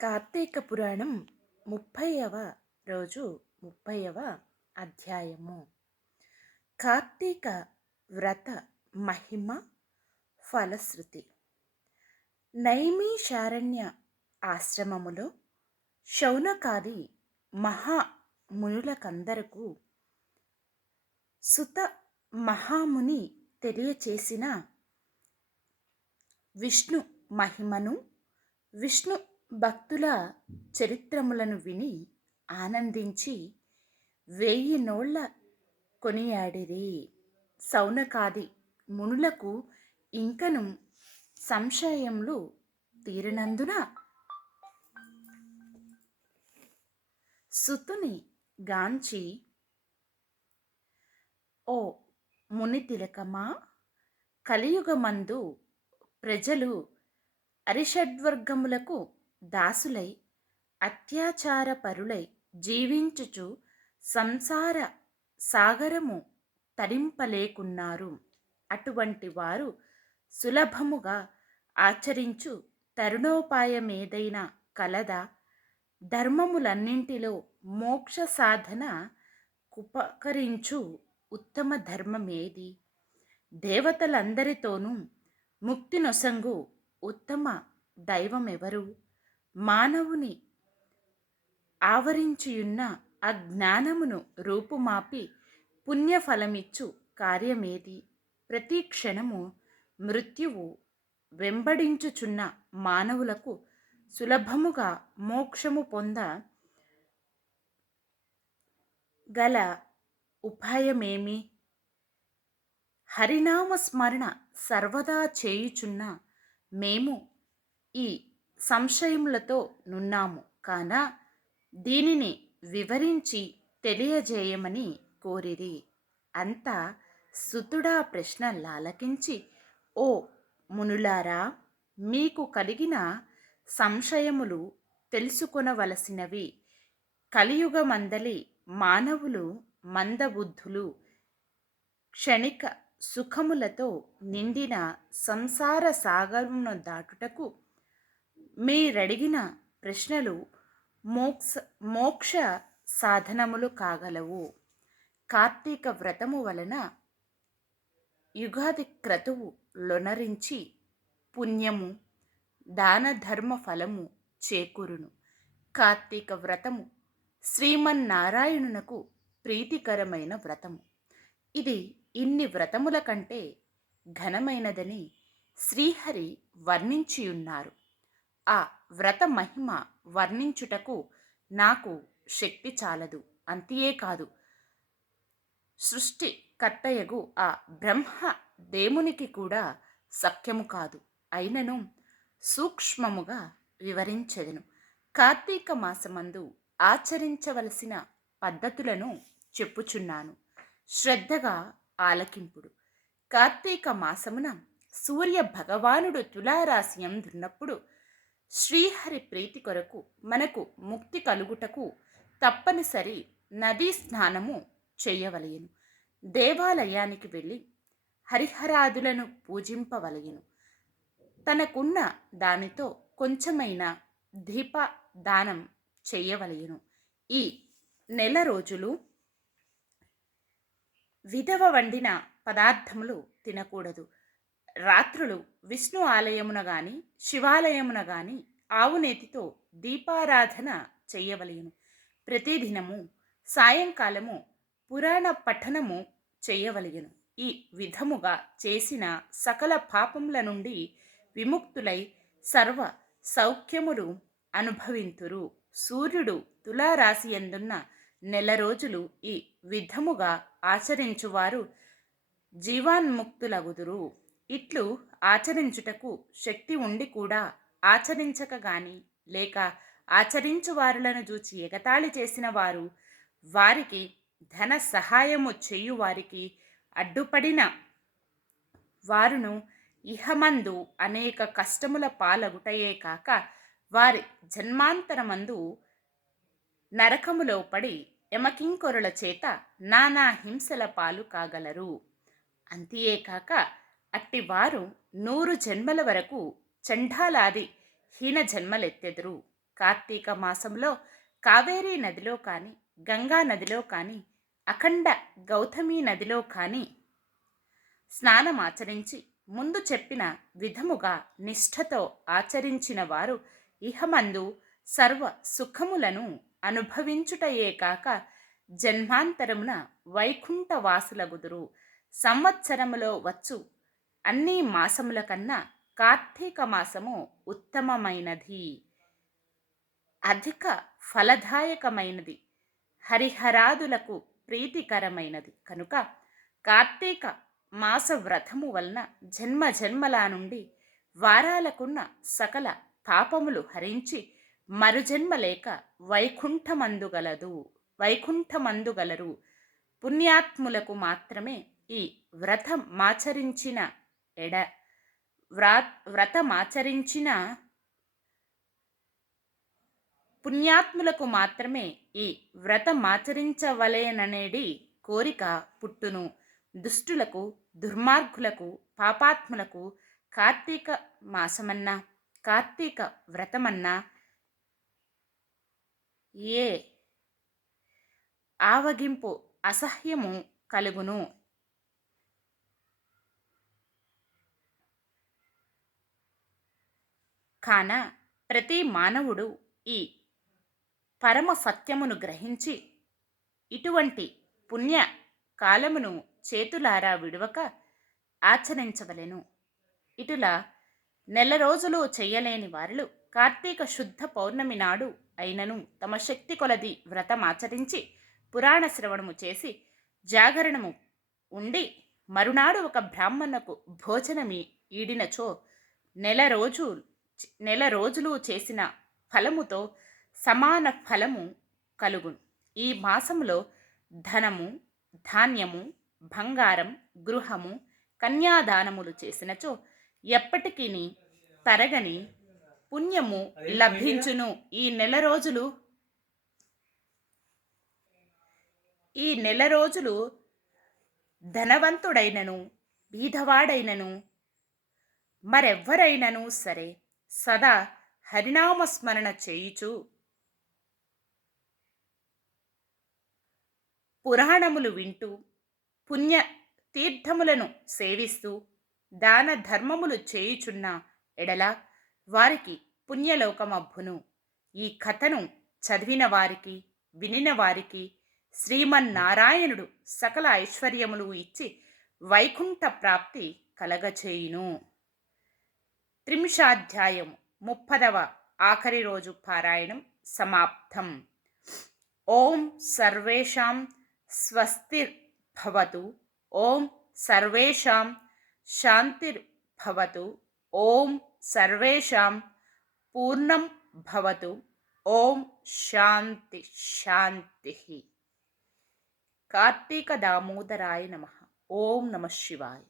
కార్తీక పురాణం 30వ రోజు 30వ అధ్యాయము. కార్తీక వ్రత మహిమ ఫలశ్రుతి. నైమిషారణ్య ఆశ్రమములో శౌనకాది మహామునులకందరకు సుత మహాముని తెలియచేసిన విష్ణు మహిమను, విష్ణు భక్తుల చరిత్రములను విని ఆనందించి 1000 నోళ్ల కొనియాడిరి. సౌనకాది మునులకు ఇంకను సంశయములు తీరనందున సుతుని గాంచి, ఓ మునితిలకమా, కలియుగమందు ప్రజలు అరిషడ్వర్గములకు దాసులై అత్యాచారపరులై జీవించుచు సంసార సాగరము తరింపలేకున్నారు. అటువంటి వారు సులభముగా ఆచరించు తరుణోపాయమేదైనా కలదా? ధర్మములన్నింటిలో మోక్ష సాధన కుపకరించు ఉత్తమ ధర్మమేది? దేవతలందరితోనూ ముక్తినొసంగు ఉత్తమ దైవమెవరు? మానవుని ఆవరించియున్న అజ్ఞానమును రూపుమాపి పుణ్యఫలమిచ్చు కార్యమేది? ప్రతి క్షణము మృత్యువు వెంబడించుచున్న మానవులకు సులభముగా మోక్షము పొంద గల ఉపాయమేమి? హరినామ స్మరణ సర్వదా చేయుచున్న మేము ఈ సంశయములతో నున్నాము కాన దీనిని వివరించి తెలియజేయమని కోరిరి. అంతా సుతుడా ప్రశ్న లాలకించి, ఓ మునులారా, మీకు కలిగిన సంశయములు తెలుసుకొనవలసినవి. కలియుగమందలి మానవులు మందబుద్ధులు. క్షణిక సుఖములతో నిండిన సంసార సాగరమును దాటుటకు మీరడిగిన ప్రశ్నలు మోక్ష సాధనములు కాగలవు. కార్తీక వ్రతము వలన యుగాది క్రతువు లొనరించి పుణ్యము, దాన ధర్మ ఫలము చేకూరును. కార్తీక వ్రతము శ్రీమన్నారాయణునకు ప్రీతికరమైన వ్రతము. ఇది ఇన్ని వ్రతముల కంటే ఘనమైనదని శ్రీహరి వర్ణించియున్నారు. ఆ వ్రత మహిమ వర్ణించుటకు నాకు శక్తి చాలదు. అంతియే కాదు, సృష్టికర్తయగు ఆ బ్రహ్మ దేవునికి కూడా సఖ్యము కాదు. అయినను సూక్ష్మముగా వివరించెదను. కార్తీక మాసమందు ఆచరించవలసిన పద్ధతులను చెప్పుచున్నాను. శ్రద్ధగా ఆలకింపుడు. కార్తీక మాసమున సూర్య భగవానుడు తులారాశి యందున్నప్పుడు శ్రీహరి ప్రీతి కొరకు మనకు ముక్తి కలుగుటకు తప్పనిసరి నదీ స్నానము చేయవలయను. దేవాలయానికి వెళ్ళి హరిహరాదులను పూజింపవలయను. తనకున్న దానితో కొంచెమైన దీపదానం చెయ్యవలయను. ఈ నెల రోజులు విధవ వండిన పదార్థములు తినకూడదు. రాత్రులు విష్ణు ఆలయమున గాని శివాలయమున గాని ఆవునేతితో దీపారాధన చెయ్యవలయను. ప్రతిదినము సాయంకాలము పురాణ పఠనము చెయ్యవలయను. ఈ విధముగా చేసిన సకల పాపముల నుండి విముక్తులై సర్వ సౌఖ్యములు అనుభవింతురు. సూర్యుడు తులారాశి యందున్న నెల రోజులు ఈ విధముగా ఆచరించువారు జీవాన్ముక్తులగుదురు. ఇట్లు ఆచరించుటకు శక్తి ఉండి కూడా ఆచరించక గాని లేక ఆచరించువారులను చూచి ఎగతాళి చేసిన వారు, వారికి ధన సహాయము చేయువారికి అడ్డుపడిన వారును ఇహమందు అనేక కష్టముల పాలగుటయే కాక వారి జన్మాంతరమందు నరకములో పడి యమకింకరుల చేత నానా హింసల పాలు కాగలరు. అంతియేకాక అట్టివారు 100 జన్మల వరకు చండాలాది హీన జన్మలెత్తెదురు. కార్తీక మాసంలో కావేరీ నదిలో కానీ, గంగా నదిలో కానీ, అఖండ గౌతమి నదిలో కానీ స్నానమాచరించి ముందు చెప్పిన విధముగా నిష్ఠతో ఆచరించిన వారు ఇహమందు సర్వ సుఖములను అనుభవించుటయే కాక జన్మాంతరమున వైకుంఠవాసులగుదురు. సంవత్సరములో వచ్చు అన్ని మాసముల కన్నా కార్తీక మాసము ఉత్తమమైనది, అధిక ఫలదాయకమైనది, హరిహరాదులకు ప్రీతికరమైనది కనుక కార్తీక మాస వ్రతము వలన జన్మ జన్మల నుండి వారాలకున్న సకల పాపములు హరించి మరుజన్మ లేక వైకుంఠమందుగలరు. పుణ్యాత్ములకు మాత్రమే ఈ వ్రతమాచరించిన ఎడ వ్రతమాచరించిన పుణ్యాత్ములకు మాత్రమే ఈ వ్రతమాచరించవలెననేది కోరిక పుట్టును. దుష్టులకు, దుర్మార్గులకు, పాపాత్ములకు కార్తీక మాసమన్నా, కార్తీక వ్రతమన్నా ఏ ఆవగింపు అసహ్యము కలుగును. కాన ప్రతి మానవుడు ఈ పరమ సత్యమును గ్రహించి ఇటువంటి పుణ్య కాలమును చేతులారా విడవక ఆచరించవలెను. ఇటులా నెల రోజులు చెయ్యలేని వారు కార్తీక శుద్ధ పౌర్ణమి నాడు అయినను తమ శక్తి కొలది వ్రతమాచరించి పురాణ శ్రవణము చేసి జాగరణము ఉండి మరునాడు ఒక బ్రాహ్మణకు భోజనమి ఈడినచో నెల రోజులు చేసిన ఫలముతో సమాన ఫలము కలుగును. ఈ మాసములో ధనము, ధాన్యము, బంగారం, గృహము, కన్యాదానములు చేసినచో ఎప్పటికీ తరగని పుణ్యము లభించును. ఈ నెల రోజులు ధనవంతుడైనను, బీదవాడైనను, మరెవ్వరైనను సరే సదా హరినామస్మరణ చేయుచు పురాణములు వింటూ పుణ్య తీర్థములను సేవిస్తూ దాన ధర్మములు చేయుచున్న ఎడల వారికి పుణ్యలోకమబ్బును. ఈ కథను చదివిన వారికి, వినిన వారికి శ్రీమన్నారాయణుడు సకల ఐశ్వర్యములు ఇచ్చి వైకుంఠ ప్రాప్తి కలగచేయును. త్రింశాధ్యాయం 30వ ఆఖరి రోజు పారాయణం సమాప్తం. ఓం సర్వేషాం స్వస్తిర్భవతు. ఓం సర్వేషాం శాంతిర్భవతు. ఓం సర్వేషాం పూర్ణం భవతు. ఓం శాంతి శాంతి. కార్తీక దామోదరాయ నమః. ఓం నమః శివాయ.